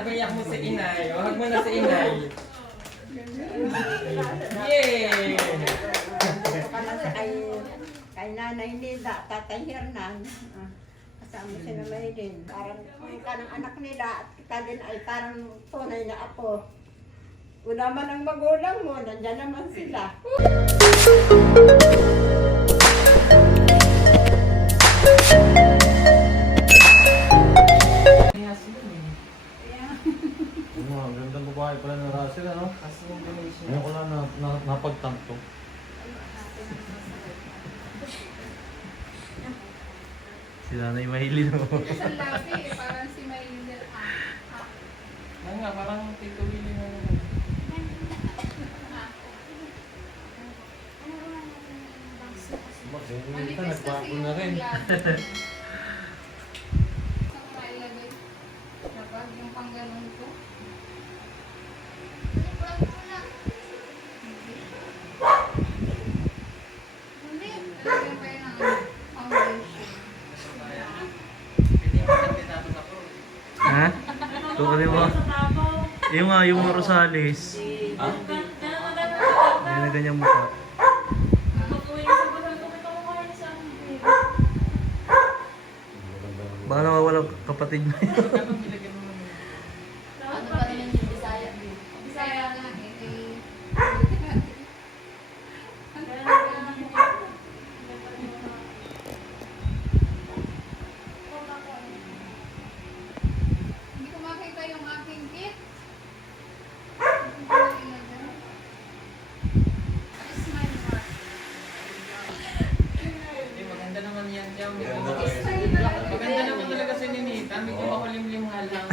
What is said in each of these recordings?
Nabiyak mo si inay. Wag mo na si inay. Yay! Kay Nanay Nida, Tatay Hernan. Kasama sila may din. Parang ka ng anak nila at kita din ay parang tunay na apo. Kung naman ang magulang mo, nandyan naman sila. Ang gandang babae pala na Russell, ano? Ngayon ko lang napagtanto. Si Nanay Maylin, no? Isang labi, parang si Maylin. Ano nga, parang Tito Willie na naman. Ito, nagbago na rin. Dapat yung pangganon ko. Hindi. Lalagyan pa yun ng foundation. Pwede mo sa tinapos ako. Ha? Tukali mo. Yung Rosales. Ha? Yan na ganyang mukha. Baka nawawala kapatid mo. Anong nilagyan mo naman? Ano pa naman yung Bisaya? Bisaya nga eh. Hindi ko makita yung aking kit. Smile mark. Hindi, maganda naman yan. Jam. Maganda Maganda naman talaga si Ninita. Hindi ko makulimlim nga lang.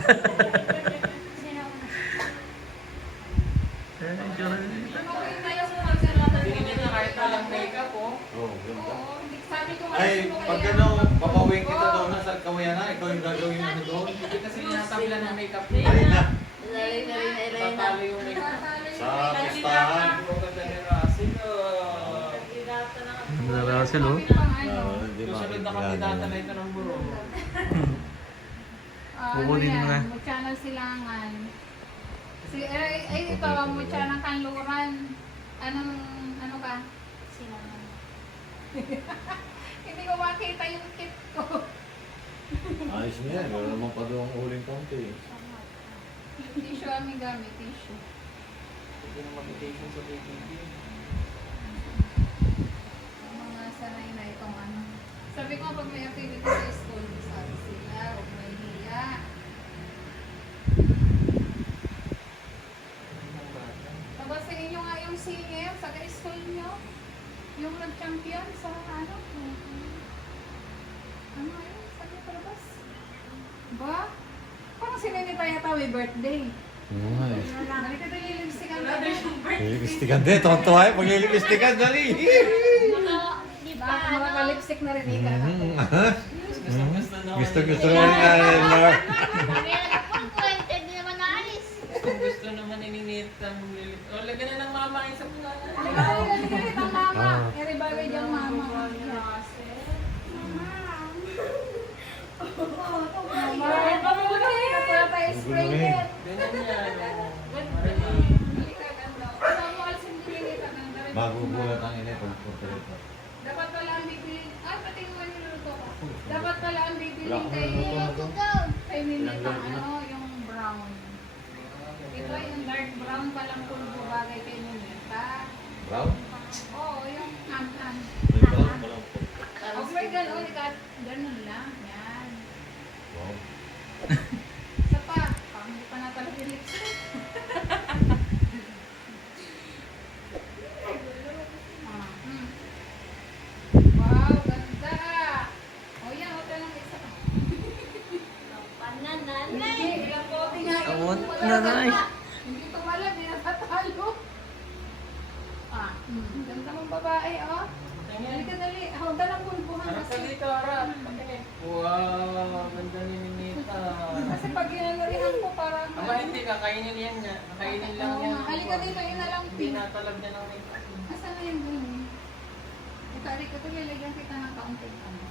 Hindi na kahit walang makeup, oh. Oo, ganda. Oo, sabi ko nga Ay, sino pag kaya- ano, papawin kita doon na sa kawayan na, ikaw yung gagawin ano doon. Hindi kasi natabilan ng makeup niya. Ay na, Lalay na rin ay Reyna. Tatalo yung makeup. sa pistahan. Ang ganda ni Russell, oh. Ganda Russell, oh. Sabi pang ano, Susunod na kandidata na ito ng buro. ano Kukunin mo na. yan, mutya ng silangan. Ay, ito, mutya ng kanluran. Ano ka? Silangan. Hindi ko makita yung kit ko. Ayos niya, meron naman pa doon ang uling konti. Tissue kami gamit, tissue. Hindi na mag-vacation sa BTV. Mga sanay na itong ano. Sabi ko pag may activity sa school, sabi sila, huwag may hiya. Tapos sa inyo nga yung CM, sa school nyo, yung nag-champion sa ano, ano yun, sabi ko labas. Ba? Parang sinunita yata may birthday. Oo nga eh. Halika tayo yung lipstick ang tayo. Lilipistikan din, tonto ay, pag lilipistikan, dali. Di ba? Baka makalipstick na rin ika. Gusto na Gusto na rin na Lord. Pang 20 di naman naalis. Gusto naman ni Ninita. O, lagyan na ng mama ang isang mga. Halika ang mama. Everybody dyan mama. Mama, wala tayo spray net. Ganyan yan. Halika ganda. Kasama ka si Ninita, ganda rin. Magugulat ang ina pag portrait mo. Dapat pala ang bibilin. Ay, pati yung niluluto ko. Dapat pala ang bibilin Wala kay akong niluluto. kay Ninita, ano, yung brown. Ito yung dark brown palang pulbo bagay kay Ninita. Brown? Oo, yung am-am. May brown pa lang po. Huwag may gano'n, ganun lang. Yan. Wow. Isa pa, parang hindi pa natalag yung lipstick. Wow, ganda! O yan, huwag ka ng isa. Panananay. Hindi, ilang kote nga. Awat Wala na, ganda. Nay. Hindi tumalab, hindi natatalo. Ganda mong babae, oh. Halika dali. Hawag ng pulbuhan Harap ka kasi. dito, harap. Wow, ganda ni Ninita. Kasi pag ginanarihan ko, parang... Ama, hindi kakainin yan niya. Kakainin lang Oo yan. nga. Halika dito, yun na lang. Hindi natalab niya ng makeup. Asan na yung ganun? Ito, halika ito, lalagyan kita ng kaunting ano.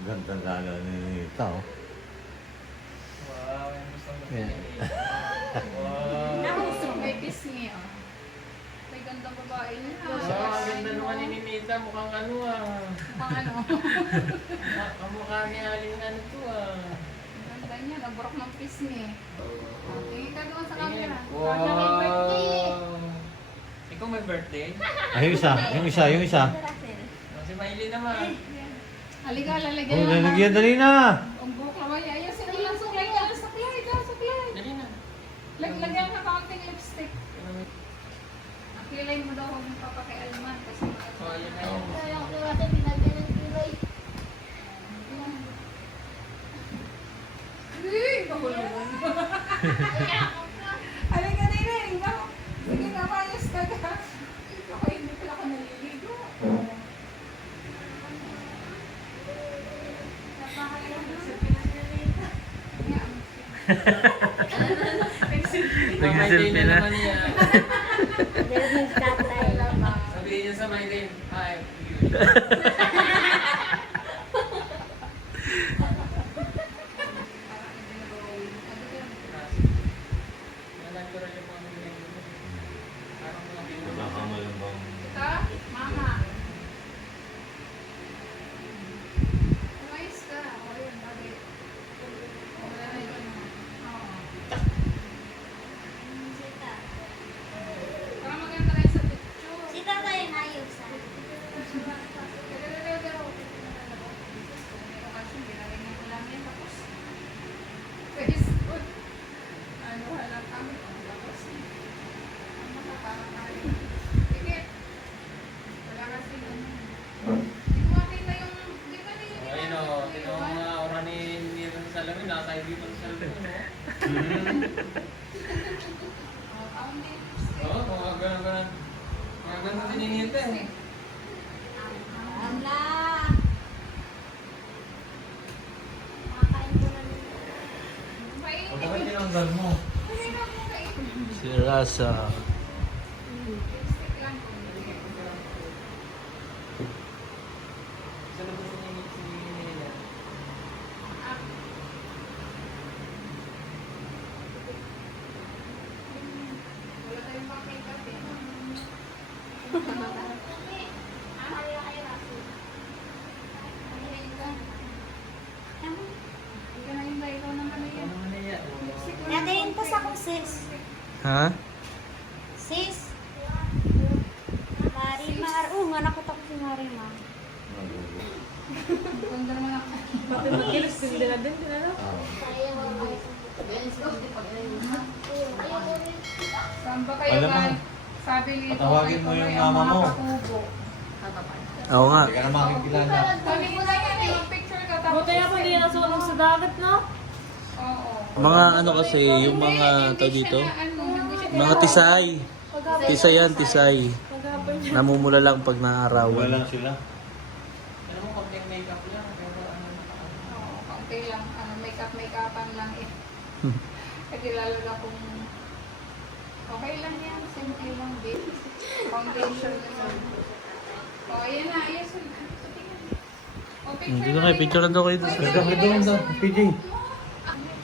Ganda ang gala ni Nita, oh. Wow, yung gusto mo. Yeah. Wow. May pisngi, oh. May gandang babae niya. Wow, ang ganda naman ni Ninita. Mukhang ano ah. Pang ano. Kamukha ni Aling ano to ah. Ang ganda niya, naburok ng pisngi. Tingin ka doon sa camera. Wow. Ikaw may birthday? Ay, yung isa. Russell. Si Miley naman. Halika, lalagyan Oh, lang. lalagyan, dali na! Ang buhok naman niya. Ayusin mo lang, suklay ka lang, suklay ka, suklay. Dali na. Lagyan ka kaunting lipstick. Akilay mo daw huwag mong papakialman kasi Oh, yun na yun. Kaya ako natin binagyan ng kulay. Halika na rin, no? Sige na, mayos ka na. Ako hindi pala ako naliligo. Nag-selfie na naman niya. Meron ng tatay. Sabihin niya sa Miley, hi. Natural yung mga binigay. Parang mga binigay. Nakakamalambang. Ika, mama. Mayos ka. O yun, bagay. Wala na yun. Oo. Sita. Para maganda rin sa picture. Si tatay yung ayos ah. Facebook. Ano, wala kami. Tapos, ano ka, parang nakalim. Sige. Wala kasi ano. Hindi ko makita yung, di ba ni... Ayun o, ito ang mga aura ni Niran sa salamin. Nakasay dito sa salamin. Oh, fountain. Oo, mga ganun. Mga ganun din yung Nita. Ala. Makakain ko na nito. O, bakit tinanggal mo? Lipstick Si Rasa. lang. Sa labas ni Nita. Ah. Wala tayong makeup eh. Hindi na yung ikaw naman na yan. Ano man niya? Nadayin pa sa akong sis. Ha? Sis. Marimar. Oo, nga nakita ko si Marimar. Ganda naman ako. Saan ba kayo Alam mo, man? Sabi ni patawagin mo Tuloy, yung ang mama mga mo. katubo. Oo nga. Hindi ka na makikilala. Sabi mo na yan, yung picture ka tapos. Buti ako hindi nasulong sa dagat, no? Oo. Mga ano kasi, yung mga tao dito, Ano, mga tisay. Tisay yan, tisay. Pag-hapon niya. Namumula lang pag Wala naarawan. lang sila. Alam mo, konting makeup lang. Pero ano naka- Oo, okay lang. Ano, make-upan lang eh. Kasi lalo na kung okay lang yan. Simple lang din. Foundation lang. O, ayan na. Ayos na. O, picture Dito kayo, picture lang daw kayo. Ganda ka doon sa PJ.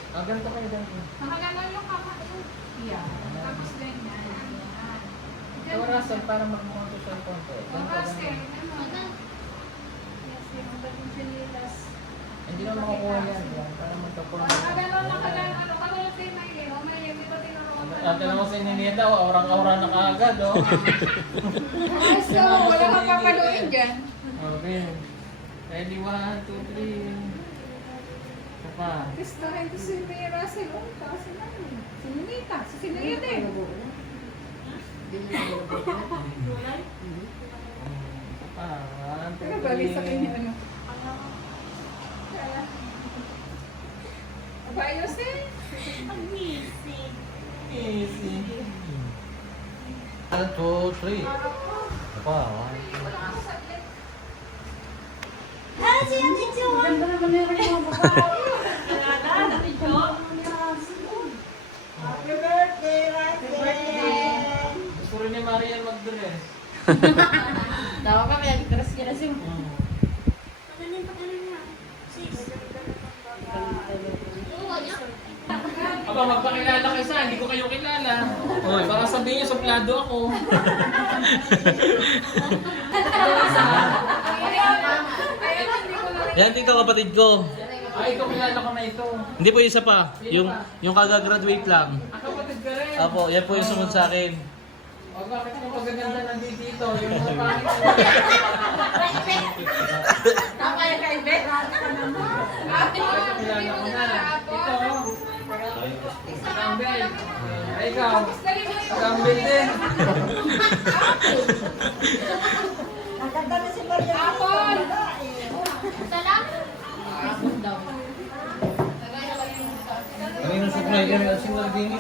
Ah, ganito kayo, ganito. Nakalaman yung kakain. Yeah. Tapos ganyan. Ito, Russell, para magmukhang to sa konti. O, kasi, ano? Yes, yung bagong sinilas. Hindi naman makakuha yan. Para magkapon. Nakaganon lang ka lang. Ano, katulad kay Mayle. O, Mayle, di ba tinuruan ka Ate naman si Ninita, aurang-aura na kaagad, oh. Ayos ka, wala kang papaluin dyan. Okay. Ready, 1, 2, 3. Ito pa. Gusto rin ko si May Russell. O, kasi namin. Si Ninita. Si Sinaya din. Ito pa. 1, 2, 3. Pero bali sa kanya, ano? Abayos eh. Amazing. Easy. 1, 2, 3. Ito pa. Wala ako saglit. Ah, si Ate Jo. Ganda naman na yung mga babae. Happy birthday, Russell! Gusto rin ni Marian mag-dress. Tawa ka, kaya dress niya na siya. Ano din pa niya? Sis. Oo, ayan. pa magpakilala kayo sa hindi ko kayo kilala. Oy. Baka sabihin niyo, suplado ako. Yan, dito kapatid ko. Ay, ito kilala ko na ito. Hindi po isa pa. Yung kagagraduate lang. Ah, kapatid ka rin. Apo, yan po yung sumunod sa akin. O, bakit yung pagaganda nandito dito? Yung mga pangit na Tama yung kay Beth. kilala ko na. Ito, Gambel. Ay, ikaw. Gambel din. Maganda na si Maria. Apple! Kanina supply ka rin si Maldini.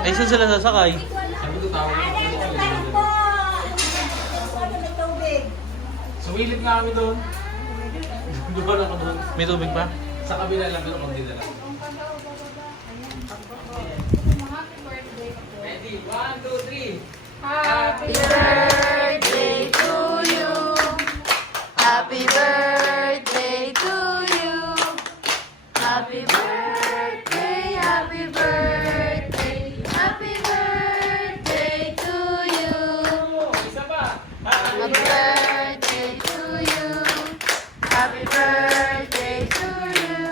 Ay, saan sila sasakay? Sabi ko tawag ko. Ano may tubig? Sumilip nga kami doon. Doon ako doon. May tubig pa? Sa kabila lang pero konti na lang. Happy birthday. Ready? 1, 2, 3. Happy birthday to you. Happy birthday to you. Happy birthday, happy birthday. Happy birthday to you. Isa pa. Happy birthday to you. Happy birthday to you.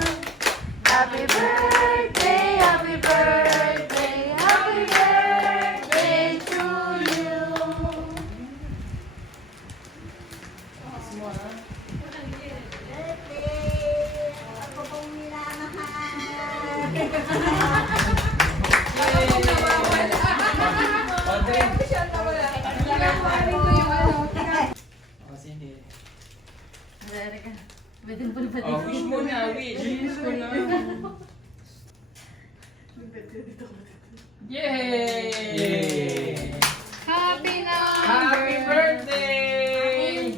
Happy birthday, happy birthday, happy birthday to you. Ako pong minamahal. O, sige. Pwede Oh, wish mo na, wish. Wish ko na. Yay! Happy na! Happy birthday!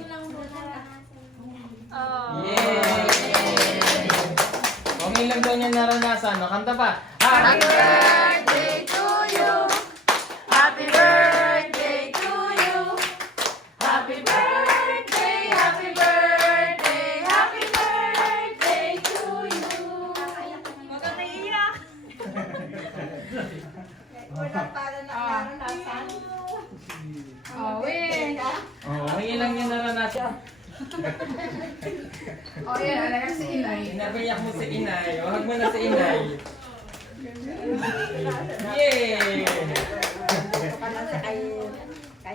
Yay! Kung ilang daw niya naranasan, no? Kanta pa. Happy birthday to you. Happy birthday to you. Happy birthday, happy birthday, happy birthday to you. Wala para na naranasan. Oh, wait. Oh, kung ilang niya naranasan. Oh, yeah, alaga si Inay. Inabiyak mo si inay. Wag mo na si inay. Yay! Para sa kay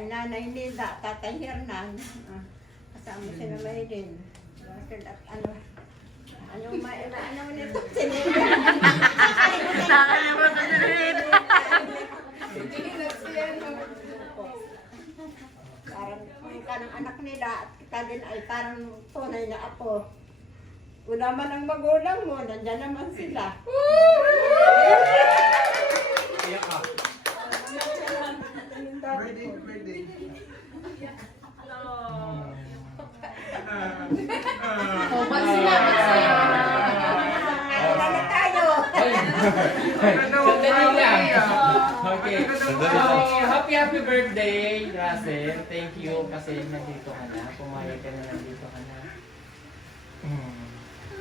Nanay Nida, Tatay Hernan. Kasama sila may din. Ano nito? Nakalimutan nila rin. Parang ka ng anak nila at kita din ay parang tunay na apo. Una man ang magulang mo, nandyan naman sila. Iyak ka. Oh, ba't sila? Ba't sila? Kailan na tayo? Sandali lang. Okay. So, happy birthday, Russell. Thank you kasi nandito ka na. Pumayag ka na nandito ka na.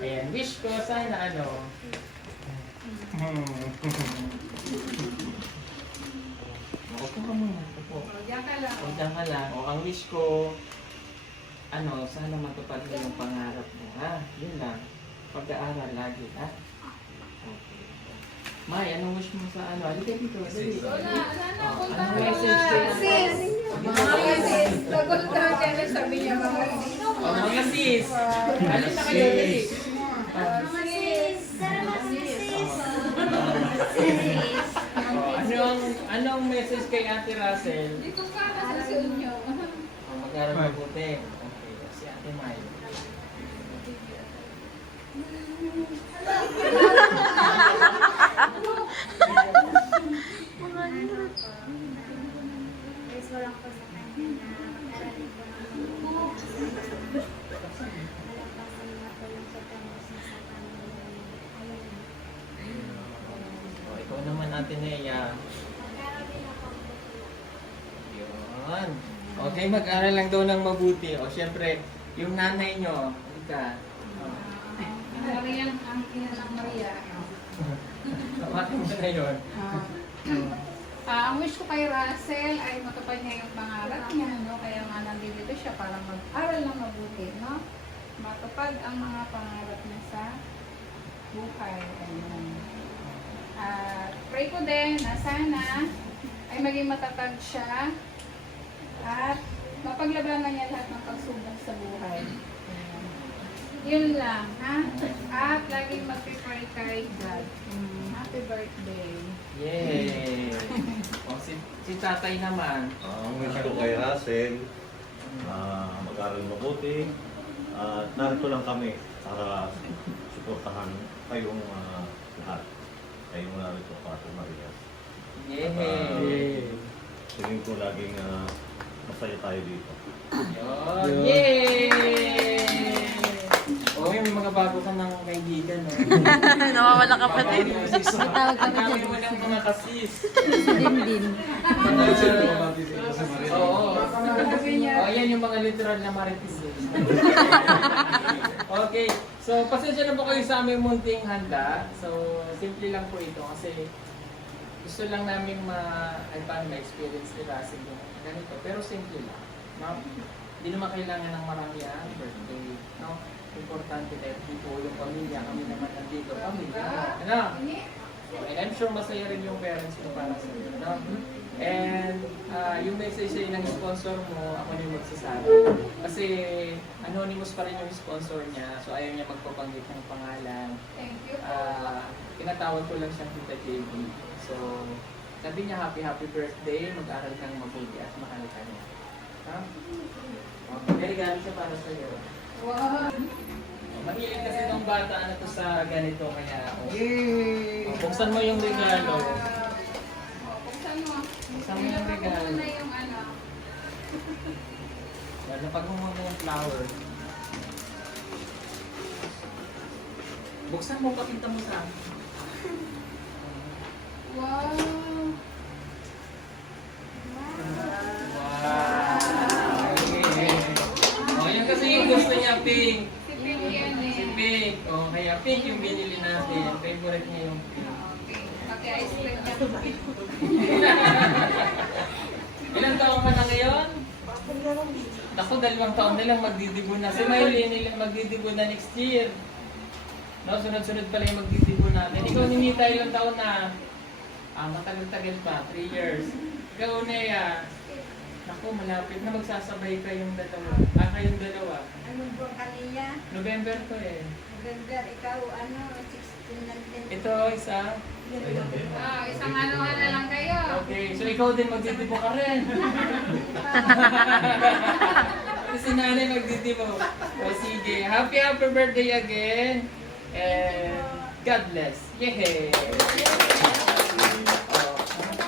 Ayan, wish ko sana ano. Upo ka muna. Upo. Diyan ka lang. Huwag ka lang. O, ang wish ko, ano, sana matupad mo yung pangarap mo, ha? Yun lang. Pag-aaral lagi, ha? Okay. May, anong wish mo sa ano? Halika dito. Dali. Wala na. Punta Anong ko message mga kayo? sis. Mga sis. Sagot ka dyan. Sabi niya mga sis. O, mga sis. Alis na kayo, dali. Anong message kay Ate Russell? Dito ka. Nasa susunod niyo. Mag-aaral mabuti. Okay, si Ate May. Guys, walang po sa kanya na mag-aralin po ng malampasan na po yung pagkamusin sa kanila. Ayun. O, ikaw naman Ate Nea. Mag-aralin ako po. Yun. Okay, mag-aral lang daw ng mabuti. O, syempre, yung nanay nyo, halika. O, ngayon. Ang wish ko kay Russell ay matupad niya yung pangarap niya, no? Kaya nga nandito siya para mag-aral ng mabuti, no? Matupad ang mga pangarap niya sa buhay. Ayun. Pray ko din na sana ay maging matatag siya at mapaglabanan niya lahat ng pagsubok sa buhay. Ayun. Yun lang, ha? At laging mag-pray kay God. Happy birthday. Yay! O, si tatay naman. Ang wish ko kay Russell, mag-aral mabuti. At narito lang kami para suportahan kayong lahat. Kayong narito, Pato Maria. Yay! Tingin ko laging masaya tayo dito. Yun. Yay! Oh, may mga bago ka ng kaibigan. Nawawala ka pa din. Tawag kami Kami dyan. mo ng mga kasis. Din. Oo. Sabi niya, Oh, yan yung mga literal na marites. Okay. So, pasensya na po kayo sa aming munting handa. So, simple lang po ito kasi gusto lang namin ma-experience ni Russell yung ganito. Pero simple lang. No? Hindi naman kailangan ng marami ang birthday. No? Importante dahil dito yung pamilya. Kami naman nandito. Pamilya. Ano? And I'm sure masaya rin yung parents mo para sa iyo. No? And yung message sa'yo ng sponsor mo, ako na yung magsasabi. Kasi anonymous pa rin yung sponsor niya, so ayaw niya magpapanggit ng pangalan. thank you po. Tinatawag ko lang siyang Tita JB. So, sabi niya happy birthday, mag-aral kang mabuti at mahal ka niya. Ha? Okay, may regalo siya para sa iyo. Wow. Mahilig kasi ng bata na to sa ganito, kaya buksan mo yung regalo. Buksan mo. Buksan mo yung regalo. Na yung ano. Lapag mo muna yung flower. Buksan mo, pakita mo sa akin. Wow. Wow! Oh, yan kasi yung gusto niya, pink. Si Pink yan eh. Si pink. Oh, kaya pink yung binili natin. Favorite niya yung pink. Okay. Pati ice cream niya. Ilang taon ka na ngayon? Naku, 2 taon na lang magdidibo na. Si Miley nila magdidibo na next year. No, sunod-sunod pala yung magdidibo natin. Ikaw ni Nita, ilang taon na? Matagal-tagal pa, 3 years. Ikaw, Nea. Naku, malapit na magsasabay kayong dalawa. Kayong dalawa. Anong buwan kaniya? November to eh. November, ikaw, 16 natin. Ito, isa. Isang ano na lang kayo. Okay, so ikaw din magdidibo ka rin. Si nanay magdidibo. O sige, happy birthday again. And God bless. Yay!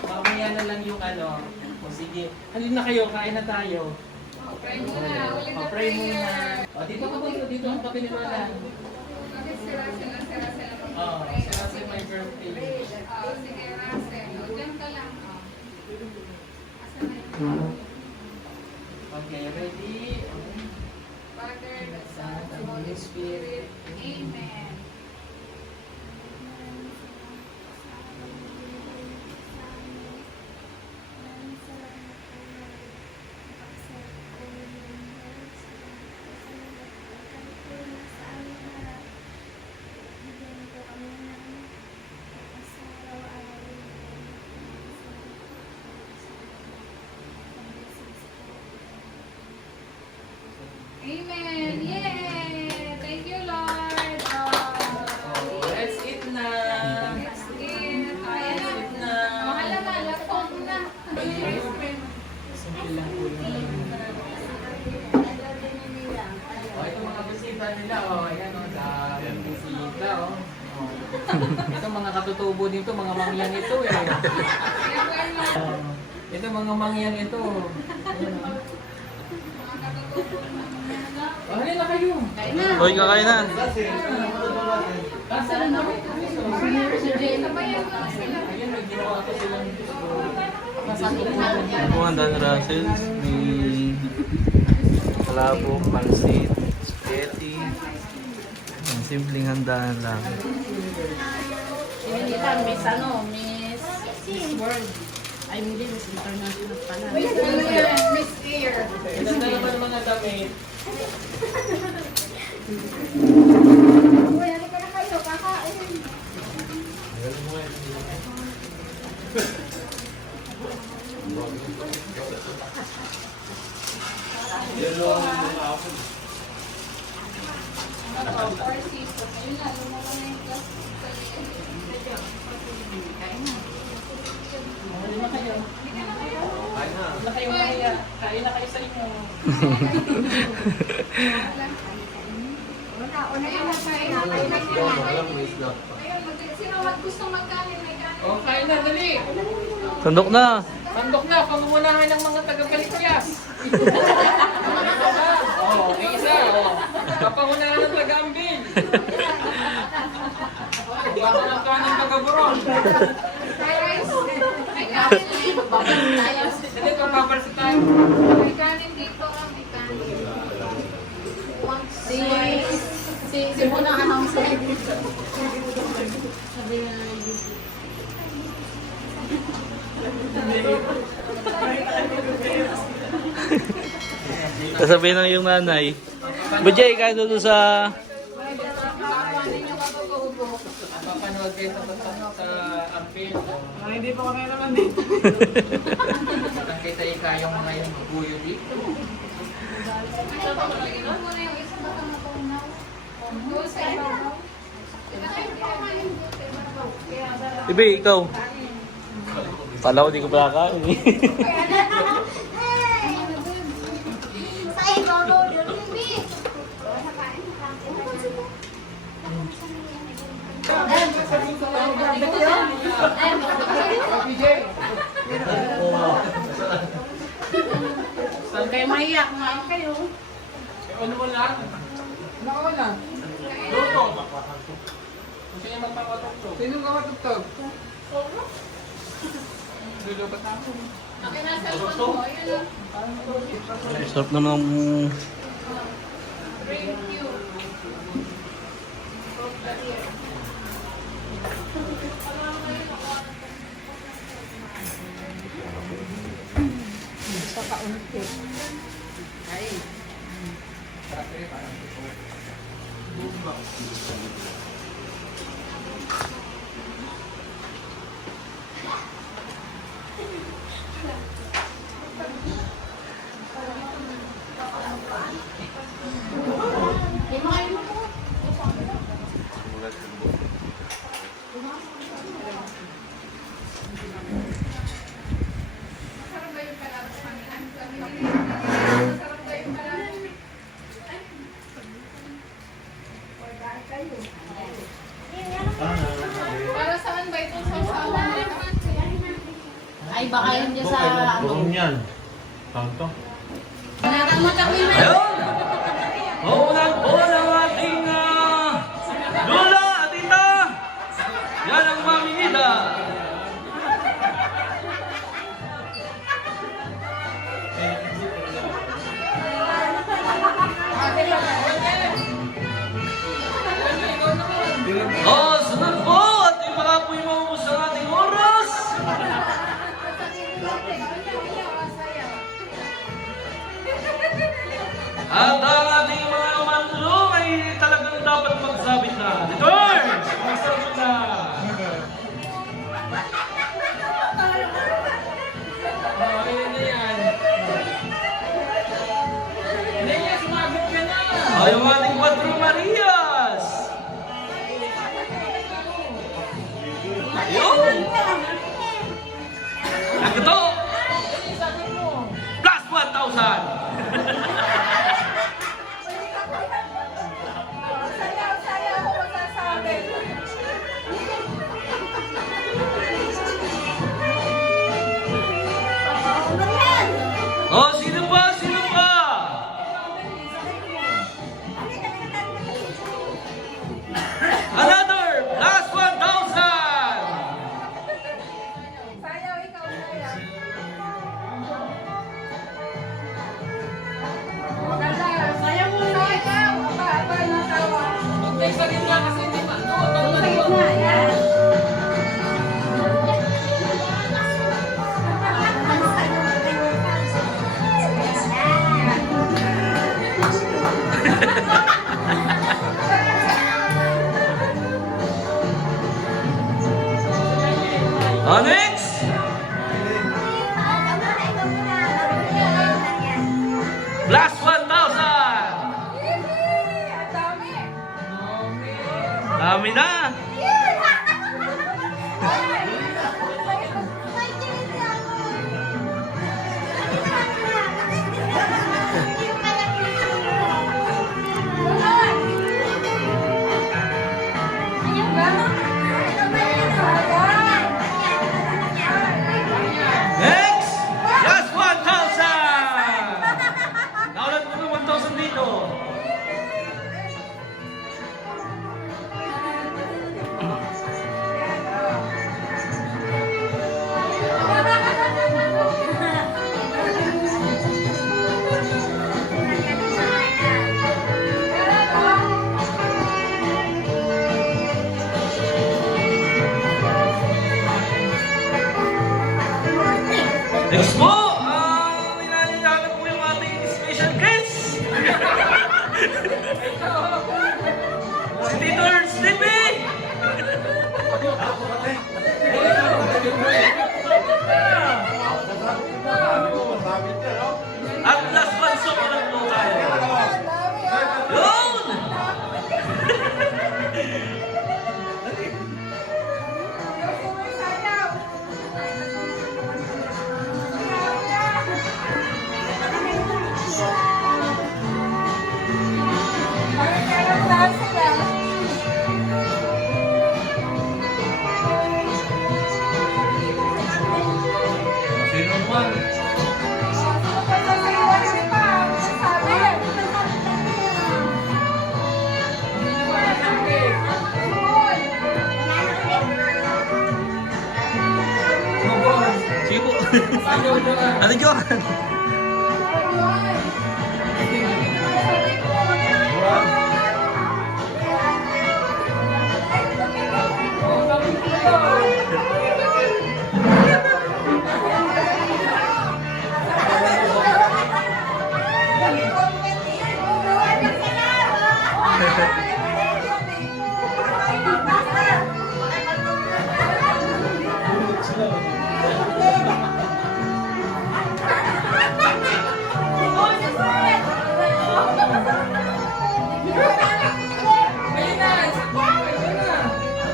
Mamaya na lang yung ano. O sige, halin na kayo, kain na tayo. Pray muna. Ulit na Pray muna. prayer. O, dito ka po, dito ang kapiniwalan. Bakit si Russell ang Oo, mag-pray? kasi my birthday. Sige, Russell. O, dyan ka lang. Asan na yun? Okay, ready? Father, the Son, the Holy Spirit. Amen. Amen. Yay! Thank you, Lord. Let's eat na! Let's eat. Ayan na. Mahal na, laptop na. Simple lang po yun. O, ito mga bisita nila, o. Ayan, o. Daming bisita, o. Ito mga katutubo dito, mga mangyan ito, eh. Ito mga mangyan ito. O, halin na kayo. Hoy, kakain na. Kasa na namin. Sabayan ko na sila. Ayun, may ginawa ko silang gusto. Ito ang Dan Russell. May kalabok, pansit, spaghetti. Ang simpleng handaan lang. Manila, Miss Miss World. Ay, hindi, Miss International pala. Miss Air. Ganda naman mga damit. Uy, ano ka na kayo? Kakain. Ano, 4 seasons. Ayun na, lumama na yung plastic. Kain na. Lima kayo. Kain na. Wala kayong kaya. Kain na kayo sa inyo. Una Ayun, kain na. Ayun, sino gustong magkanin? May kanin. O, kain na, dali. Sandok na. Sandok na, pangungunahan ng mga taga-Palikyas. Oo, may isa. Kapangunahan ng taga-Ambil. Baka ng kanin taga-Buron. May rice. May kanin dito. Dali, papaparsi tayo. May kanin dito. May kanin. Si Muna announce. Sasabihin ng iyong nanay. Bujay, kain doon sa... Papanood kayo sa Ambil. Hindi pa kami naman dito. Nakita yung mga yung buyo dito. Ano ba? Lagyan mo na yung isang matang-matunaw. Doon sa ibabaw. Ibe, ikaw. Kala ko di ko pala kain eh. Sa ibabaw yun, hindi. Saan kayo mahiyak? Kumain kayo. Ano mo lang? Ano na? Luto. Kung sino magpapatugtog. Sino magpapatugtog? Lulubat ako. Okay, nasa cellphone mo. Ayun lang. Sarap naman ng... Thank you. Masarap ba yung palatas namin? Masarap ba yung palatas? Para saan ba itong sausawan? Ay, baka yun dyan sa... Buong yan. Tanto. Ayun! Unang-unang ating lola at tita! Yan ang Mami Nida! Sunod po at baka po yung maubos ang ating oras! At ang ating mga manulong ay talagang dapat magsabit na. Return! Magsabit na! Ayun na yan. Hindi yan, sumabit ka na. Ay, ang ating Patro Marias! Ayun! Ang ito! Plus 1,000! Next! Plus 1,000! Ang dami. Dami na! Next! Plus 1,000! Naulat mo ng 1,000 dito. Next po! Inaayahan po yung ating special guest! Si Tito Ernst Sleepy! At last banso pa lang po tayo. Yun! Sino naman? Sige po. Ano yun?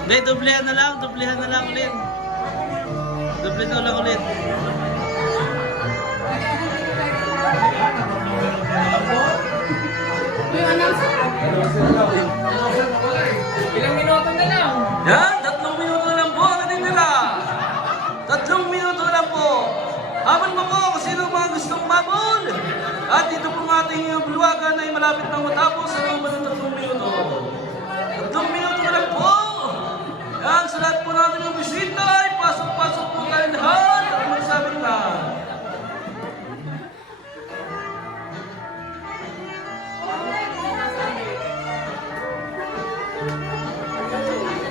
Hindi, doblehan na lang ulit. Doble na lang ulit. Ilang minuto na lang. Yan, 3 minuto na lang po ang natitira. 3 minuto na lang po. Habol mo po kung sino mga gustong mabol. At dito po ang ating bulwagan ay malapit nang matapos sa loob ng 3 minuto. 3 minuto na lang po. Yan, sa lahat po natin ng bisita ay pasok-pasok po tayo lahat. At magsabi na.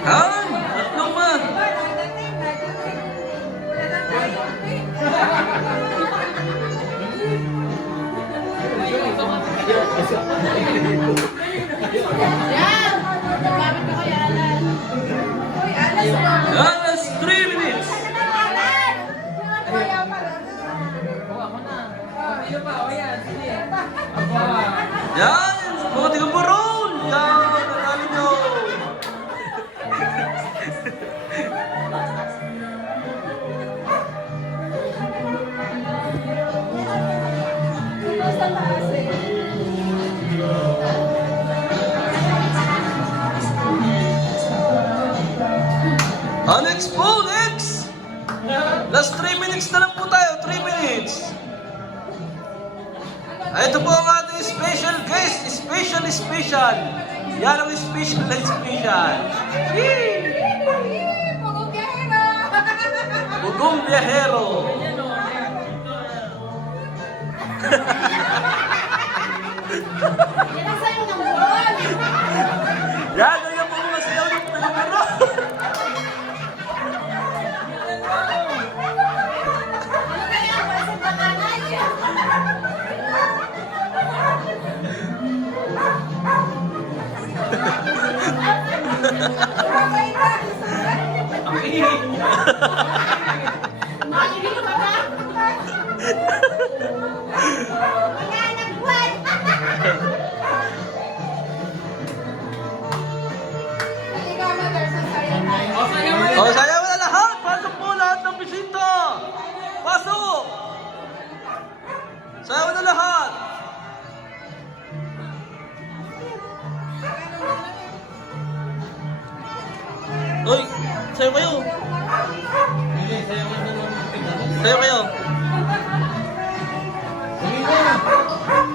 Han, 3 man. Yan, that's 3 minutes. Yan, mga tiga-baron. Yan, marami nyo. Next po, next! Last 3 minutes na lang po tayo, 3 minutes. Ito po ang ating special guest, special. Yan ang special na special. Bugong Biyahero. Yan, ganyan po mga sayaw ng Pilipino. Ang Uy, sayo kayo. Sayo kayo.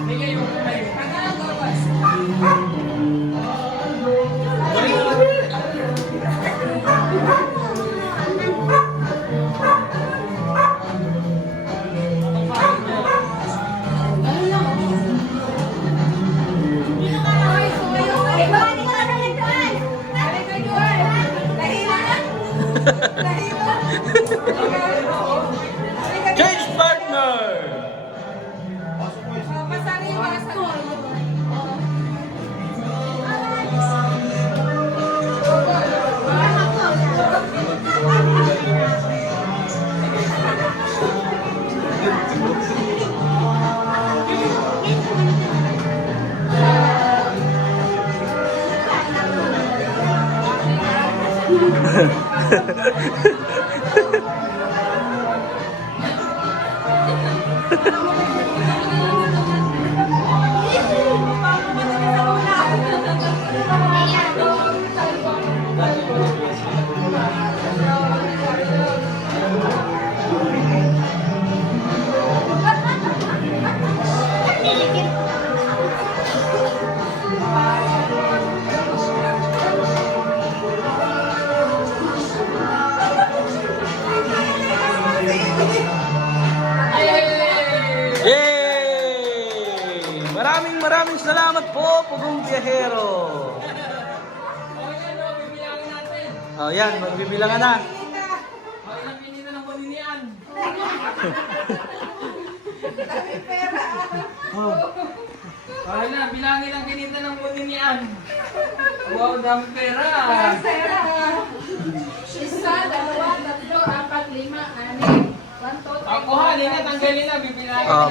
Bigay yung kamay. Change partner. Yay! Maraming salamat po, Pugong Biyahero. Oh, yan, magbibilangan na. Ilang pinita ng boninian. Wala, bilangin ang kinita ng boninian. Wow, dami pera. Isa, dalawa, tatlo, apat, lima, anim. 1, 2, 3, Ako ha, na, tanggalin na, bibilangin Oh,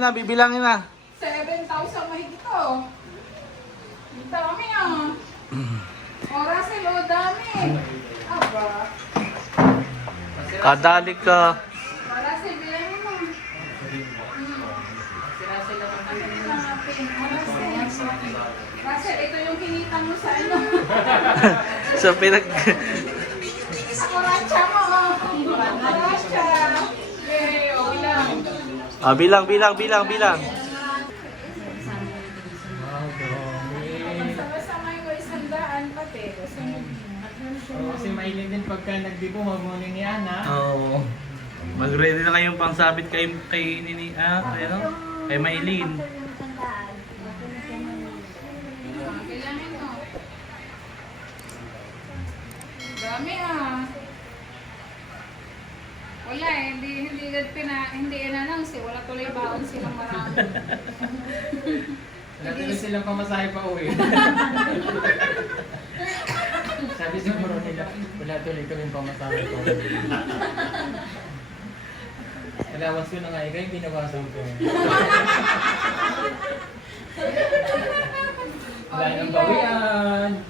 na. bibilangin na. 7,000 mahigit to. Ang dami Oras o dami. Aba. Kadali ka. Oras bilangin mo. Sira sila pag Kasi ito yung kinita mo sa ano. So, Ako ratcha mo. Ratcha. Yay, okay lang. Ah, bilang. Sama-samay ko 100 pati. kasi mailin din pagka nagdibo, magboninian ha. Oo. Mag-ready na kayong pangsabit kay Maylin. Bilangin mo. Dami Wala hindi in-announce wala tuloy baon silang marami. Wala tuloy silang pamasahe pa uwi. Sabi siguro nila, wala tuloy kaming pamasahe pa uwi. Alawas ko na nga, ikaw yung binawasan ko. Wala nang bawian.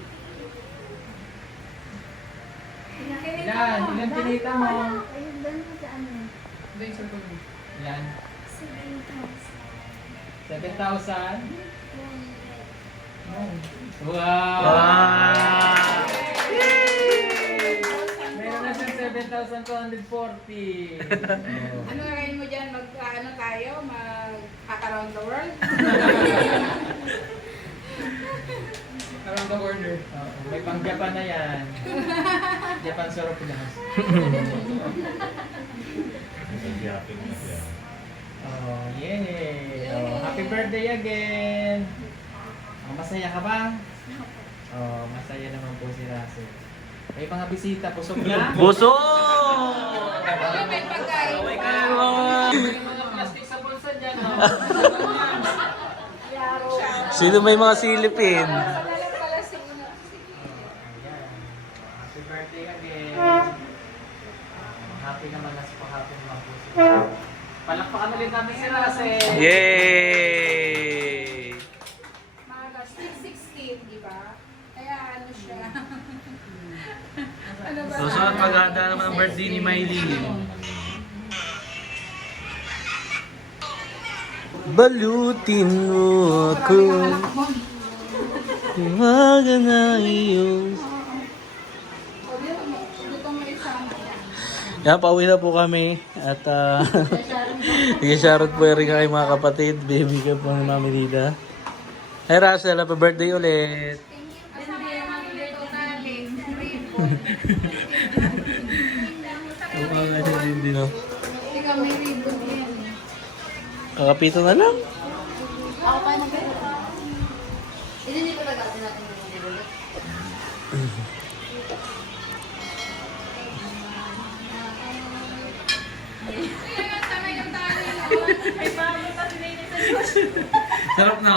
Ilan kinita mo? Ayun, doon mo sa ano. Ilan? 7,000. 7,000? 200. Wow! Wow! Meron na siyang 7,240. Ano gagawin mo dyan? Ano tayo? Mag-around the world? Around the corner. May pang Japan na yan. Japan Syrup Plus. Oh, yay! Oh, happy birthday again! Oh, masaya ka ba? Oh, masaya naman po si Russell. May mga bisita, busog na? Buso! Ano may pagkain May pa? May mga plastic sa bulsa dyan, oh. Sino may mga silipin? Happy birthday again. Happy naman na sa happy naman po siya. Palakpakan ulit namin si Russell. Yay! Mga 16, di ba? Kaya ano siya? Ano ba? Susunod maghahanda naman ang birthday ni Maylin. Balutin mo ako. Tumaga na iyong O, di Yan, pauwi na po kami. At i-shoutout po rin kay mga kapatid. Baby ka po ni Mami Nida. Hey Russell, happy birthday ulit. Ang mga hindi no. Ikaw may ribbon yan. Kakapito na lang. Ako pa nag Hindi pa nag-atin natin yung nilulot. Sarap na.